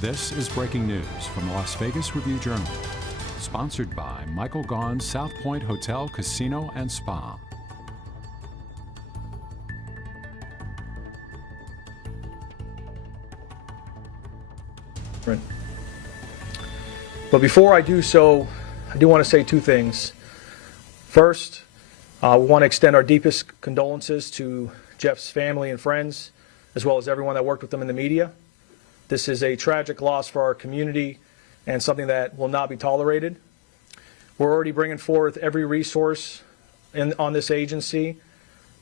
This is breaking news from the Las Vegas Review-Journal, sponsored by Michael Gaughan's South Point Hotel, Casino, and Spa. But before I do so, I do want to say two things. First, we want to extend our deepest condolences to Jeff's family and friends, as well as everyone that worked with them in the media. This is a tragic loss for our community and something that will not be tolerated. We're already bringing forth every resource on this agency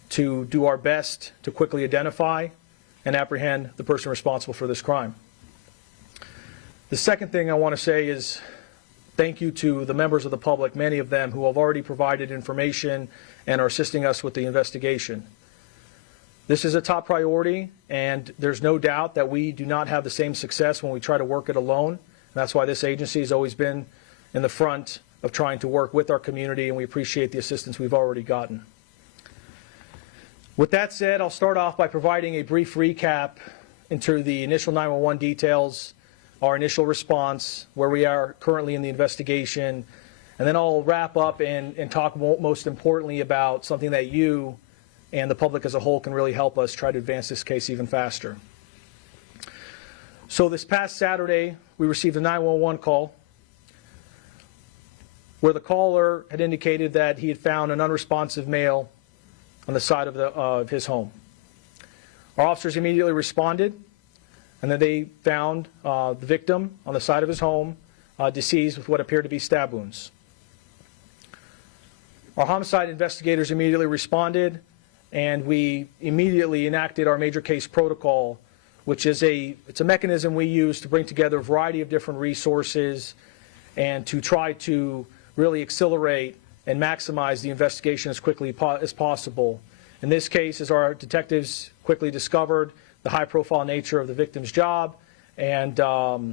to do our best to quickly identify and apprehend the person responsible for this crime. The second thing I want to say is thank you to the members of the public, many of them who have already provided information and are assisting us with the investigation. This is a top priority, and there's no doubt that we do not have the same success when we try to work it alone. And that's why this agency has always been in the front of trying to work with our community, and we appreciate the assistance we've already gotten. With that said, I'll start off by providing a brief recap into the initial 911 details, our initial response, where we are currently in the investigation, and then I'll wrap up and talk most importantly about something that you and the public as a whole can really help us try to advance this case even faster. So this past Saturday, we received a 911 call where the caller had indicated that he had found an unresponsive male on the side of his home. Our officers immediately responded, and then they found the victim on the side of his home, deceased with what appeared to be stab wounds. Our homicide investigators immediately responded, and we immediately enacted our major case protocol, which is it's a mechanism we use to bring together a variety of different resources and to try to really accelerate and maximize the investigation as quickly as possible. In this case, as our detectives quickly discovered the high-profile nature of the victim's job and the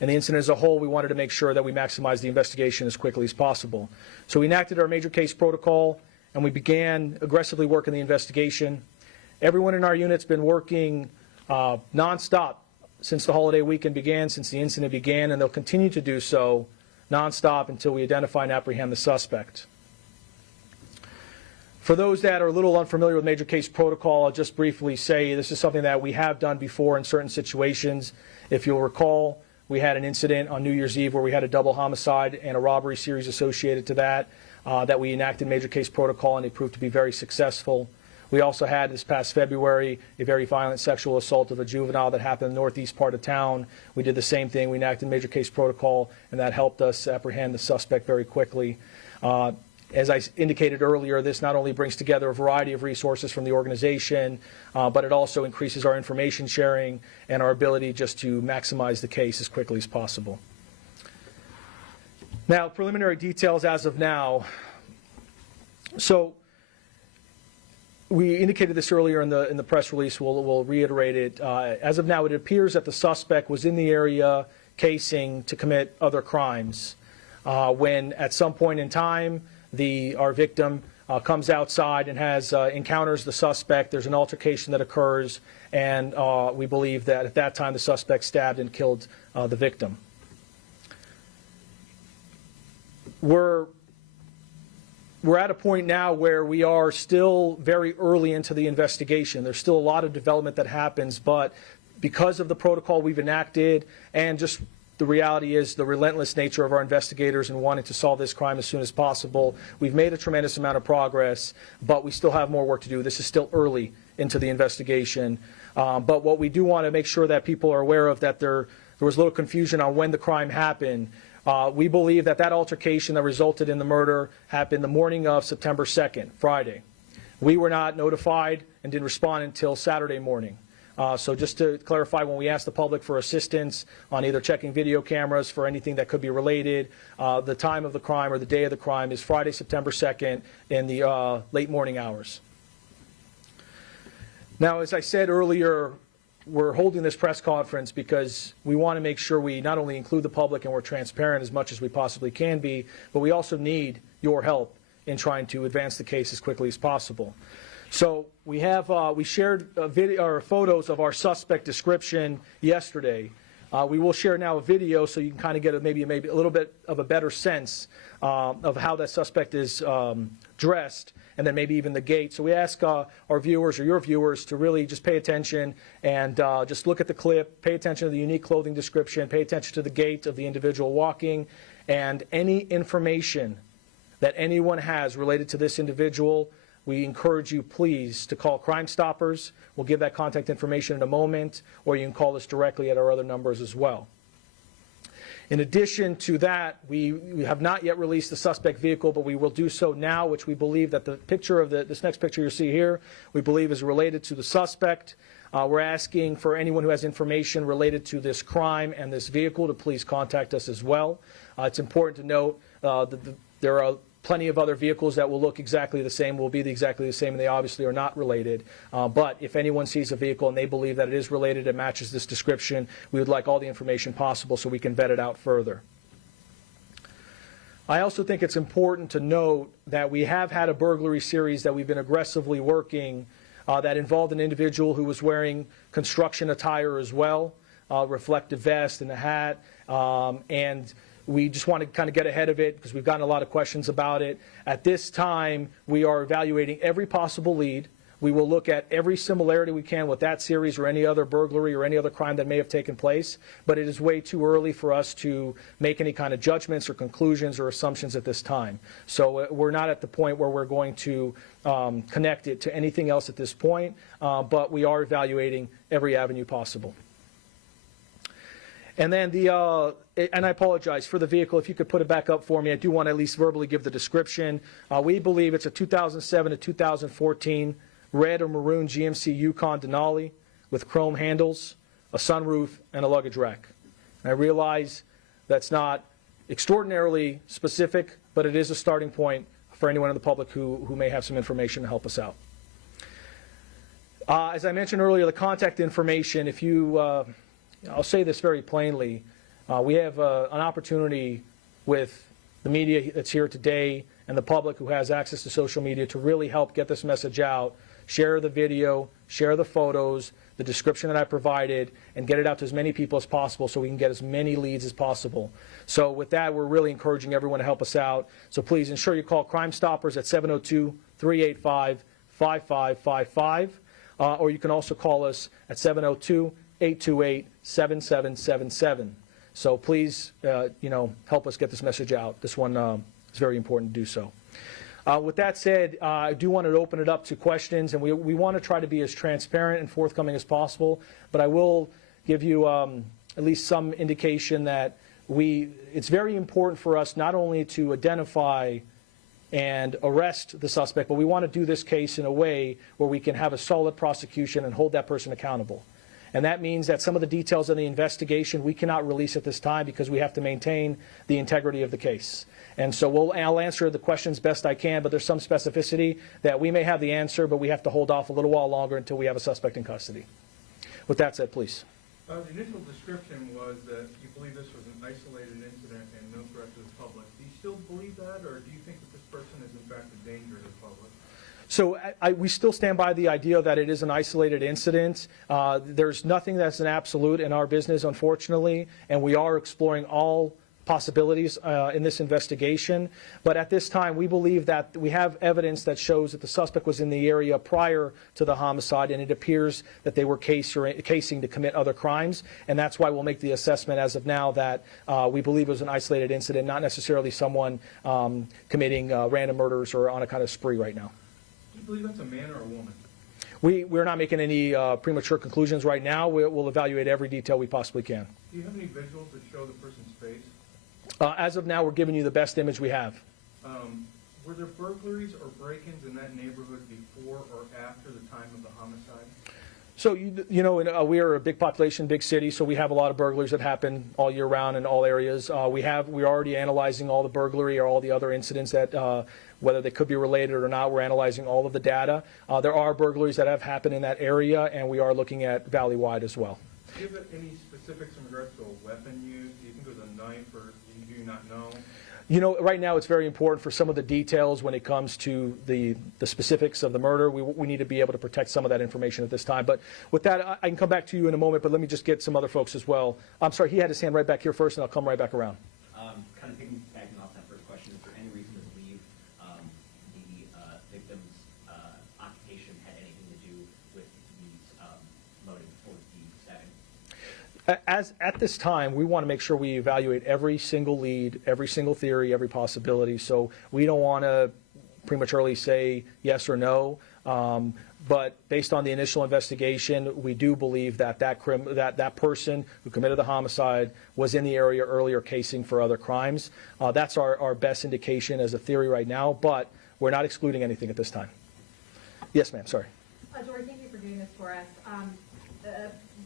incident as a whole, we wanted to make sure that we maximize the investigation as quickly as possible. So we enacted our major case protocol, and we began aggressively working the investigation. Everyone in our unit's been working nonstop since the holiday weekend began, since the incident began, and they'll continue to do so nonstop until we identify and apprehend the suspect. For those that are a little unfamiliar with major case protocol, I'll just briefly say this is something that we have done before in certain situations. If you'll recall, we had an incident on New Year's Eve where we had a double homicide and a robbery series associated to that we enacted major case protocol, and it proved to be very successful. We also had this past February a very violent sexual assault of a juvenile that happened in the northeast part of town. We did the same thing. We enacted major case protocol, and that helped us apprehend the suspect very quickly. As I indicated earlier, this not only brings together a variety of resources from the organization, but it also increases our information sharing and our ability just to maximize the case as quickly as possible. Now, preliminary details as of now. So we indicated this earlier in the press release. We'll reiterate it. As of now, it appears that the suspect was in the area casing to commit other crimes when at some point in time our victim comes outside and encounters the suspect. There's an altercation that occurs, and we believe that at that time the suspect stabbed and killed the victim. We're at a point now where we are still very early into the investigation. There's still a lot of development that happens, but because of the protocol we've enacted and just the reality is the relentless nature of our investigators and wanting to solve this crime as soon as possible, we've made a tremendous amount of progress, but we still have more work to do. This is still early into the investigation. But what we do want to make sure that people are aware of, that there was a little confusion on when the crime happened. We believe that altercation that resulted in the murder happened the morning of September 2nd, Friday. We were not notified and didn't respond until Saturday morning. So just to clarify, when we asked the public for assistance on either checking video cameras for anything that could be related, the time of the crime or the day of the crime is Friday, September 2nd in the late morning hours. Now, as I said earlier, we're holding this press conference because we want to make sure we not only include the public and we're transparent as much as we possibly can be, but we also need your help in trying to advance the case as quickly as possible. So we shared video or photos of our suspect description yesterday. We will share now a video so you can kind of get maybe a little bit of a better sense of how that suspect is dressed, and then maybe even the gait. So we ask our viewers or your viewers to really just pay attention and just look at the clip, pay attention to the unique clothing description, pay attention to the gait of the individual walking, and any information that anyone has related to this individual. We encourage you, please, to call Crime Stoppers. We'll give that contact information in a moment, or you can call us directly at our other numbers as well. In addition to that, we have not yet released the suspect vehicle, but we will do so now, which we believe that the picture of this next picture you see here, we believe is related to the suspect. We're asking for anyone who has information related to this crime and this vehicle to please contact us as well. It's important to note that there are plenty of other vehicles that will look exactly the same, will be exactly the same, and they obviously are not related. But if anyone sees a vehicle and they believe that it is related, it matches this description, we would like all the information possible so we can vet it out further. I also think it's important to note that we have had a burglary series that we've been aggressively working that involved an individual who was wearing construction attire as well, reflective vest and a hat, and we just want to kind of get ahead of it because we've gotten a lot of questions about it. At this time, we are evaluating every possible lead. We will look at every similarity we can with that series or any other burglary or any other crime that may have taken place, but it is way too early for us to make any kind of judgments or conclusions or assumptions at this time. So we're not at the point where we're going to connect it to anything else at this point, but we are evaluating every avenue possible. And then and I apologize for the vehicle, if you could put it back up for me. I do want to at least verbally give the description. We believe it's a 2007 to 2014 red or maroon GMC Yukon Denali with chrome handles, a sunroof, and a luggage rack. And I realize that's not extraordinarily specific, but it is a starting point for anyone in the public who may have some information to help us out. As I mentioned earlier, the contact information, if you... I'll say this very plainly. We have an opportunity with the media that's here today and the public who has access to social media to really help get this message out, share the video, share the photos, the description that I provided, and get it out to as many people as possible so we can get as many leads as possible. So with that, we're really encouraging everyone to help us out. So please ensure you call Crime Stoppers at 702-385-5555, or you can also call us at 702-828-7777. So please, help us get this message out. This one is very important to do so. With that said, I do want to open it up to questions, and we want to try to be as transparent and forthcoming as possible, but I will give you at least some indication that it's very important for us not only to identify and arrest the suspect, but we want to do this case in a way where we can have a solid prosecution and hold that person accountable. And that means that some of the details of the investigation we cannot release at this time because we have to maintain the integrity of the case. And so I'll answer the questions best I can, but there's some specificity that we may have the answer, but we have to hold off a little while longer until we have a suspect in custody. With that said, please. The initial description was that you believe this was an isolated incident and no threat to the public. Do you still believe that, or do you think that this person is in fact a danger to the public? So we still stand by the idea that it is an isolated incident. There's nothing that's an absolute in our business, unfortunately, and we are exploring all possibilities in this investigation. But at this time, we believe that we have evidence that shows that the suspect was in the area prior to the homicide, and it appears that they were casing to commit other crimes. And that's why we'll make the assessment as of now that we believe it was an isolated incident, not necessarily someone committing random murders or on a kind of spree right now. Do you believe that's a man or a woman? We're not making any premature conclusions right now. We'll evaluate every detail we possibly can. Do you have any visuals that show the person's face? As of now, we're giving you the best image we have. Were there burglaries or break-ins in that neighborhood before or after the time of the homicide? So, we are a big population, big city, so we have a lot of burglaries that happen all year round in all areas. We're already analyzing all the burglary or all the other incidents that, whether they could be related or not, we're analyzing all of the data. There are burglaries that have happened in that area, and we are looking at valley-wide as well. Do you have any specifics in regards to a weapon used? Do you think it was a knife, or do you not know? You know, right now it's very important for some of the details when it comes to the specifics of the murder. We need to be able to protect some of that information at this time. But with that, I can come back to you in a moment, but let me just get some other folks as well. I'm sorry, he had his hand right back here first, and I'll come right back around. Kind of piggybacking off that first question, is there any reason to believe the victim's occupation had anything to do with the motive for the stabbing? At this time, we want to make sure we evaluate every single lead, every single theory, every possibility. So we don't want to prematurely say yes or no. But based on the initial investigation, we do believe that that person who committed the homicide was in the area earlier casing for other crimes. That's our best indication as a theory right now, but we're not excluding anything at this time. Yes, ma'am. Sorry. Dory, thank you for doing this for us.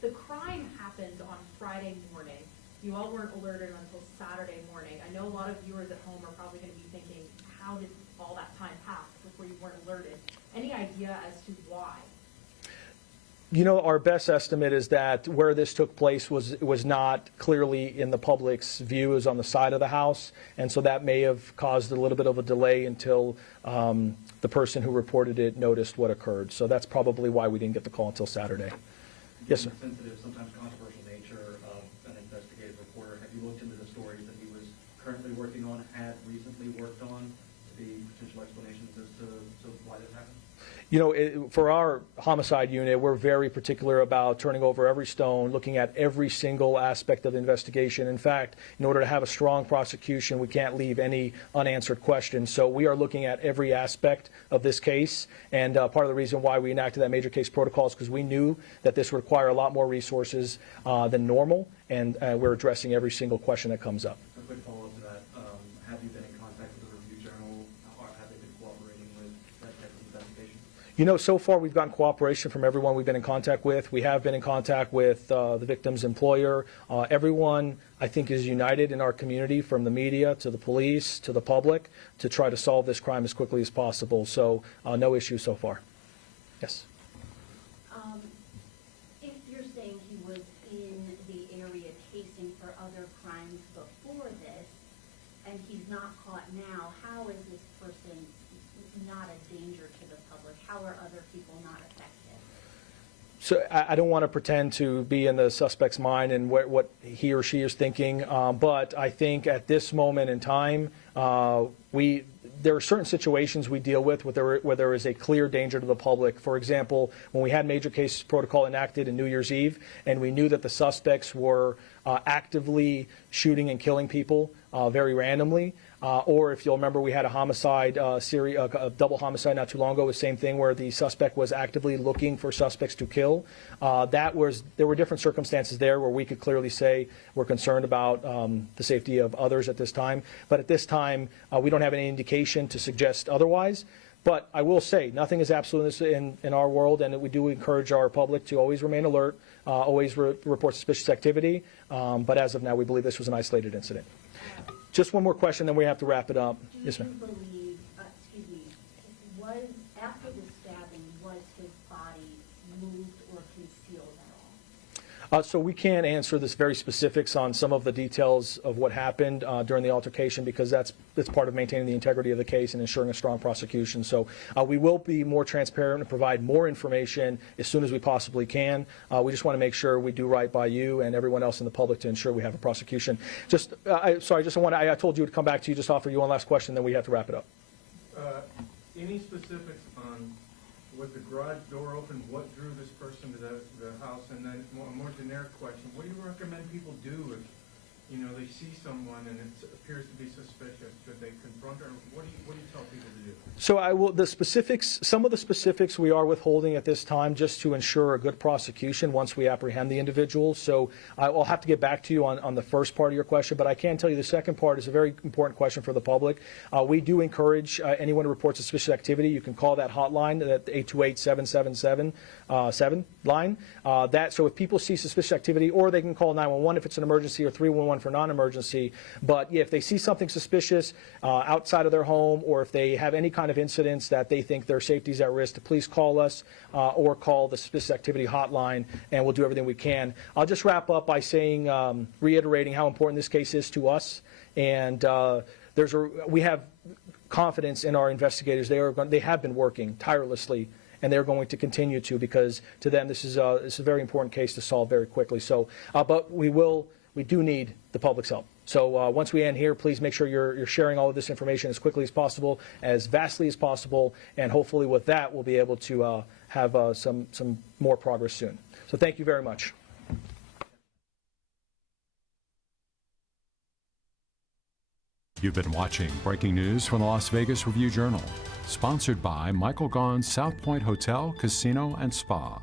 The crime happened on Friday morning. You all weren't alerted until Saturday morning. I know a lot of viewers at home are probably going to be thinking, how did all that time pass before you weren't alerted? Any idea as to why? You know, our best estimate is that where this took place was not clearly in the public's view. It was on the side of the house, and so that may have caused a little bit of a delay until the person who reported it noticed what occurred. So that's probably why we didn't get the call until Saturday. Yes, sir. The sensitive, sometimes controversial nature of an investigative reporter, have you looked into the stories that he was currently working on, had recently worked on, the potential explanations as to why this happened? You know, for our homicide unit, we're very particular about turning over every stone, looking at every single aspect of the investigation. In fact, in order to have a strong prosecution, we can't leave any unanswered questions. So we are looking at every aspect of this case. And part of the reason why we enacted that major case protocol is because we knew that this would require a lot more resources than normal. And we're addressing every single question that comes up. A quick follow-up to that. Have you been in contact with the Review Journal? Or have they been cooperating with that type of investigation? You know, so far we've gotten cooperation from everyone we've been in contact with. We have been in contact with the victim's employer. Everyone, I think, is united in our community, from the media to the police to the public, to try to solve this crime as quickly as possible. So no issue so far. Yes. If you're saying he was in the area casing for other crimes before this, and he's not caught now, how is this person not a danger to the public? How are other people not affected? So I don't want to pretend to be in the suspect's mind and what he or she is thinking, but I think at this moment in time, there are certain situations we deal with where there is a clear danger to the public. For example, when we had major case protocol enacted in New Year's Eve, and we knew that the suspects were actively shooting and killing people very randomly, or if you'll remember, we had a homicide a double homicide not too long ago, the same thing, where the suspect was actively looking for suspects to kill. There were different circumstances there where we could clearly say we're concerned about the safety of others at this time. But at this time, we don't have any indication to suggest otherwise. But I will say, nothing is absolute in our world, and we do encourage our public to always remain alert, always report suspicious activity. But as of now, we believe this was an isolated incident. Just one more question, then we have to wrap it up. Yes, ma'am. Do you believe, was, after the stabbing, was his body moved or concealed at all? So we can't answer this very specifics on some of the details of what happened during the altercation, because that's part of maintaining the integrity of the case and ensuring a strong prosecution. So we will be more transparent and provide more information as soon as we possibly can. We just want to make sure we do right by you and everyone else in the public to ensure we have a prosecution. I told you to come back to you, just offer you one last question, then we have to wrap it up. Any specifics on, was the garage door open? What drew this person to the house? And then a more generic question, what do you recommend people do if, they see someone and it appears to be suspicious? Should they confront her? What do you tell people to do? So some of the specifics we are withholding at this time, just to ensure a good prosecution once we apprehend the individual. So I'll have to get back to you on the first part of your question, but I can tell you the second part is a very important question for the public. We do encourage anyone who reports suspicious activity. You can call that hotline, that 828-777 line. So if people see suspicious activity, or they can call 911 if it's an emergency, or 311 for non-emergency. But yeah, if they see something suspicious outside of their home, or if they have any kind of incidents that they think their safety is at risk, to please call us or call the suspicious activity hotline, and we'll do everything we can. I'll just wrap up by saying, reiterating how important this case is to us, and we have confidence in our investigators. They have been working tirelessly, and they're going to continue to, because to them this is a very important case to solve very quickly. So, but we do need the public's help. So once we end here, please make sure you're sharing all of this information as quickly as possible, as vastly as possible, and hopefully with that we'll be able to have some more progress soon. So thank you very much. You've been watching breaking news from the Las Vegas Review-Journal, sponsored by Michael Gaughan's South Point Hotel, Casino, and Spa.